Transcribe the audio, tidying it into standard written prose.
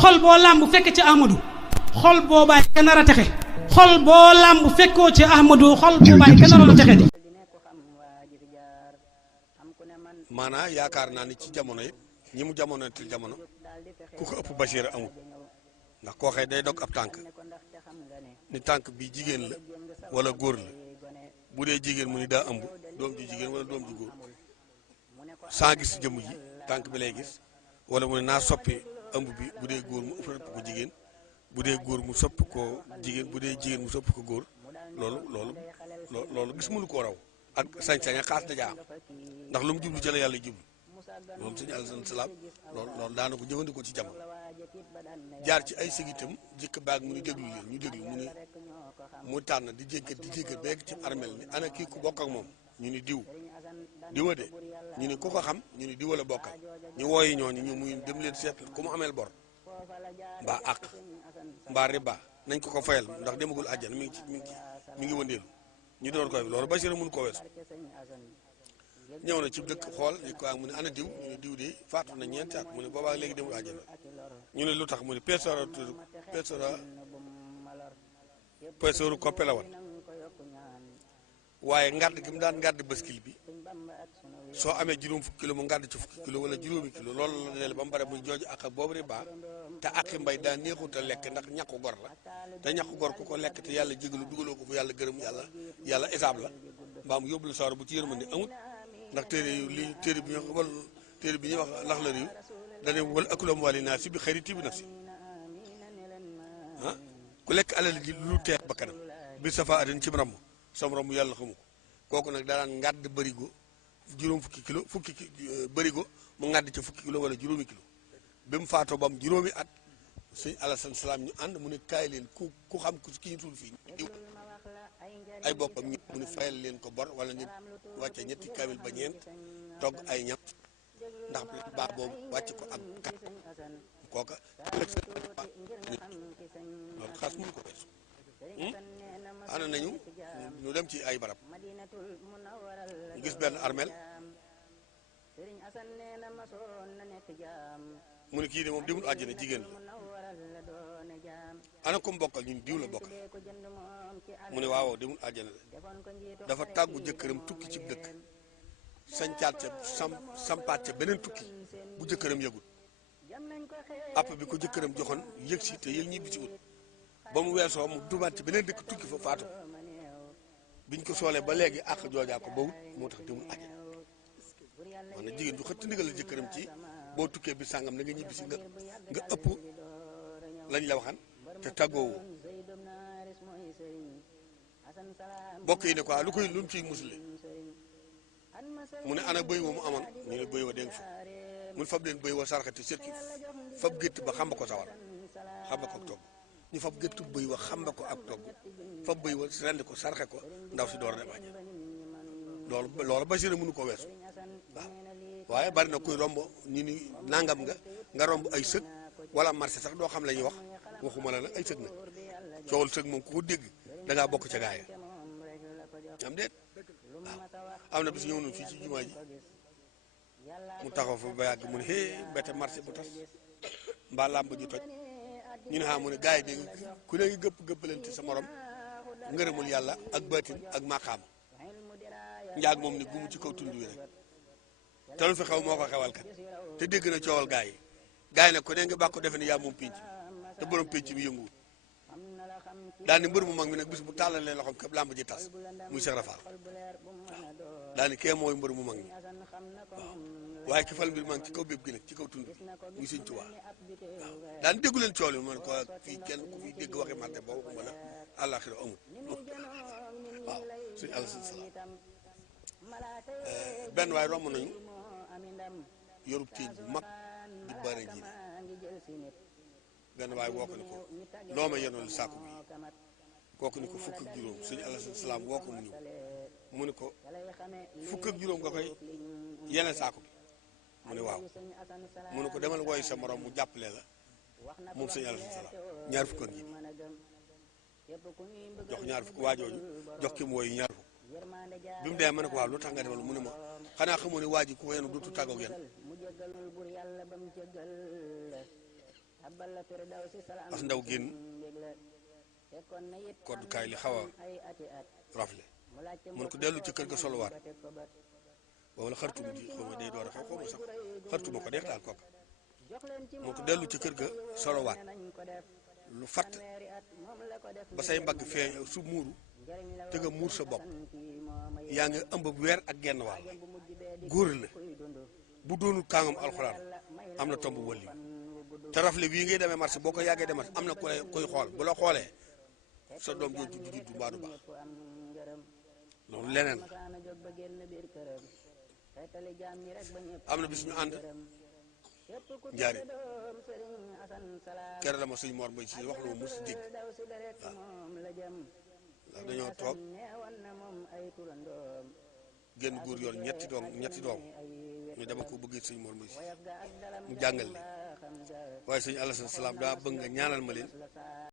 xol boo làmb fekk ci Ahmadou xol boobaay ka nar a texe xol boo làmb fekkoo ci Ahmadou xol boobaay ka nar a texe di maanaa yaakaar naa ni ci jamono yi ñi mu jamono til jamono ku ko ëpp Bachir amul ndax koo xëy day dog ab tànk ni tànk bi jigéen la wala góor la bu dee jigéen mu ni daa ëmb doom ju jigéen wala doom ju góor sans gis jëmm ji tànk bi lay gis wala mu ne naa soppi ëmb bi bu dee góor mu ëpp ko jigéen bu dee góor mu soppi ko jigéen bu dee jigéen mu soppi ko góor loolu gis mënu koo raw ak sañ-sañ a xaas dajaa am ndax lu mu jublu ci la yàlla jublu moom sëñ Alassane Salam loolu daana ko jëfandikoo ci jamono jaar ci ay sigitam jëkk baag mu ni déglu leen ñu déglu mu ni mu tànn di jéggat beeg ci armel ni ana kii ku bokk ak moom ñu ni diwa de ñu ni ku ko xam ñu ni diwa la bokkal ñu wooyi ñooñu ñu muy dem leen seet ku mu ameel bor mbaa àq mbaa riba nañ ko fayal ndax demagul àjjan mi ngi wëndeelu ñu door koy loolu Bachir mun koo weesu ñëw na ci dëkk xool li ko mu ne ana diw ñu ne diw de faatu na ñeenti at mu ne boobaa léegi demul àjjana ñu ne lu tax mu ne peesooru koppe la woon waaye ngàdd gi mu daan ngàdd baskil bi soo amee juróom fukki kilo mu ngàdd ci fukki kilo wala juróomi kilo loolu la dele ba mu bare muy jooju ak boobu riba te aqi mbay daa neexut a lekk ndax ñàkku gor la te ñàkku gor ku ko lekk te yàlla jégalu dugaloo ko fu yàlla gërëm yàlla isaab la mbaa mu yóbbu la sawar bu ci yërmande amut ndax téere bi ñuy wax lax la réew dane wal akulam wali naa si bi xëri tibi naf si ah ku lekk alal ji lu teex ba kanam bi safa adin ci ram sam ram yàlla xamu ko kooku nag daan ngàdd bërigo juróom fukki bërigo mu ngàdd ci fukki kilo wala juróomi kilo bi mu faatoo ba mu juróomi at sëñ Alassane Salam ñu ànd mu ne kaay leen ku xam ki ñu tuul fii diw ay boppam ñu mu ne fayal leen ko bor wala ñu wàcce ñetti kaamil ba ñeent togg ay ñam ndax baa boobu wàcc ko ak kat kooka loolu xaas mënu ko weesu ana nañu ñu dem ci ay barab ñu gis benn armel mu ne kii de moom demul àjjana jigéen la ana ko bokkal ñun diw la bokkal mu ne waaw demul àjjana dafa tàggu jëkkëram tukki ci dëkk sañcaat ca sampaat ca beneen tukki bu jëkkëram yëgul app bi ko jëkkëram joxoon yëg si te yëg ñibbi si wut ba mu weesoo mu dubaat ci beneen dëkk tukki fa faatu biñ ko soolee ba léegi àq joojaa ko bawut moo tax demul àjjana wax na jigéen ju xëtt ndigal la jëkkëram ci boo tukkee bi sàngam na nga ñibbi si nga ëpp lañ la waxan te tàggoowu bokk yi ne quoi lu mu ciy musule mu ne ana bëy wa mu amoon ñu ne bëy wa dégg fa mun fab leen bëy wa sarxati sërki fab gétt ba xamba ko sawar xamba ko ak togg ñu fab géttu bëy wa xamba ko ak togg fab bëy wa rendi ko sarxe ko ndaw si door dem àjjana loolu Bachir mënu ko weesu waaw waaye bari na kuy romb ñu ni nangam nga romb ay sëg wala marché sax doo xam la ñuy waxuma la nag ay sëg nag coowal sëg moom ku ko dégg da ngaa bokk ca gaaya am déet waaw am na bis ñëw nañu fii ci jumaa ji mu taxaw fa ba yàgg mu ne mbete marché bu tas mbaa làmb ju toj ñu ne mu ne gars yi dégg ku ne ngi gëppalante sa morom ngërëmul yàlla ak baatin ak maqaama njaag moom ni gumu ci kaw tund wi rek te lu fi xew moo ko xewal kat te dégg na coowal gars yi nag ku ne nga bàkk ko defe ne yaa moom pénc te borom pénc bi yënguwul daal ni mbër mu mag mi nag bis bu tàllalee loxoom képp làmb ji tas muy Cheikh Rafal waaw daal ni kee mooy mbër mu mag mi waaw waaye ki fal mbir maa ngi ci kaw bépp gi nag ci kaw tund bi muy sëñ Tuubaa waaw daan déggu leen coow li man ko fii kenn ku fi dégg waxi marte boobu waxuma la àllaaxira amul waaw sëñ Alassane Salam benn waaye romb nañu yorub téej bu mag di bare ji benn waaye woo ko ni ko loo ma yenoon sàkku bi kooku ni ko fukk ak juróom sëñ Alassane Salam woo ko mu ñëw mu ni ko fukk ak juróom nga koy yeneen sàkku bi mu ne waaw mu ne ko demal woy sa morom mu jàppale la moom sëñ Alassane Salam ñaar fukk ak ji jox ñaar fukk waajooju jox ki mu woy ñaar fukk bi mu dee ma ne ko waaw lu tax nga defal mu ne ma xanaa xamoo ne waa ji ku ko yenu dootu tàggoog yéen as ndaw génn koddukaay li xaw a rafle mun ko dellu ci kër ga soluwaat boobu la xartum ji xaw ma day door a xew xaw ma sax xartuma ko deex daal kooka mun ko dellu ci kër ga soluwaat lu fatt ba say mbagg feeñ su muuru te nga muur sa bopp yaa ngi ëmb weer ak genn wàll góor la bu doonul kàngam alxuraan am na tomb wëlli te rafle bii ngay demee marché boo ko yàggee demee am na koy xool bu la xoolee sa doom jooju du juddu mbaa du baax loolu leneen am na bis ñu ànd njaari kere la ma suñ Mor Mbay si wax la ma mos dégg waaw ndax dañoo toog génn góor yor ñetti doom ñu dama ko bëgg suñ Mor Mbay si mu jàngal leen waaye suñu Alassane Salaam daa bëgg nga ñaanal ma leen